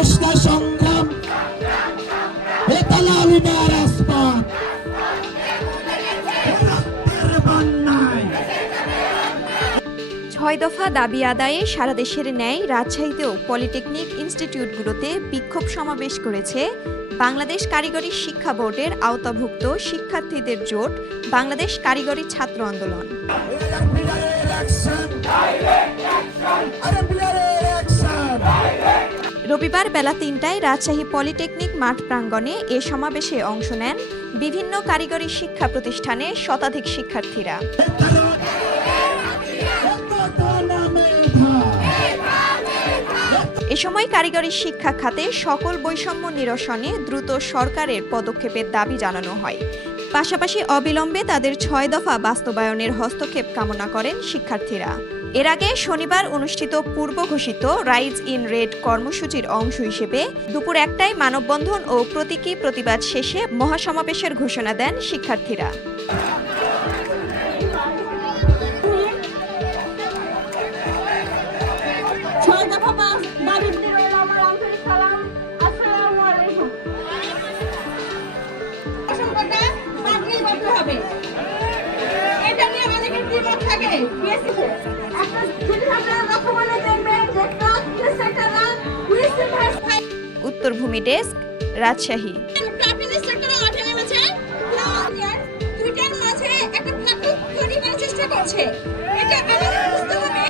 ঘোষণা সংগ্রাম বেতালালিনা রাজপথ রক্তের বন্যায়। ৬ দফা দাবি আদায়ে সারা দেশের ন্যায় রাজশাহীতেও পলিটেকনিক ইনস্টিটিউটগুলোতে বিক্ষোভ সমাবেশ করেছে বাংলাদেশ কারিগরি শিক্ষা বোর্ডের আওতাভুক্ত শিক্ষার্থীদের জোট বাংলাদেশ কারিগরি ছাত্র আন্দোলন। রবিবার বেলা ৩টায় রাজশাহী পলিটেকনিক মাঠ প্রাঙ্গণে এ সমাবেশে অংশ নেন বিভিন্ন কারিগরি শিক্ষা প্রতিষ্ঠানে শতাধিক শিক্ষার্থীরা। এ সময় কারিগরি শিক্ষা খাতে সকল বৈষম্য নিরসনে দ্রুত সরকারের পদক্ষেপের দাবি জানানো হয়। পাশাপাশি অবিলম্বে তাদের ৬ দফা বাস্তবায়নের হস্তক্ষেপ কামনা করেন শিক্ষার্থীরা। এর আগে শনিবার অনুষ্ঠিত পূর্ব ঘোষিত রাইজ ইন রেড কর্মসূচির অংশ হিসেবে দুপুর ১টায় মানববন্ধন ও প্রতীকী প্রতিবাদ শেষে মহাসমাবেশের ঘোষণা দেন শিক্ষার্থীরা। উত্তরভূমি ডেস্ক, রাজশাহী। চেষ্টা করছে এটা আমাদের বুঝতে হবে।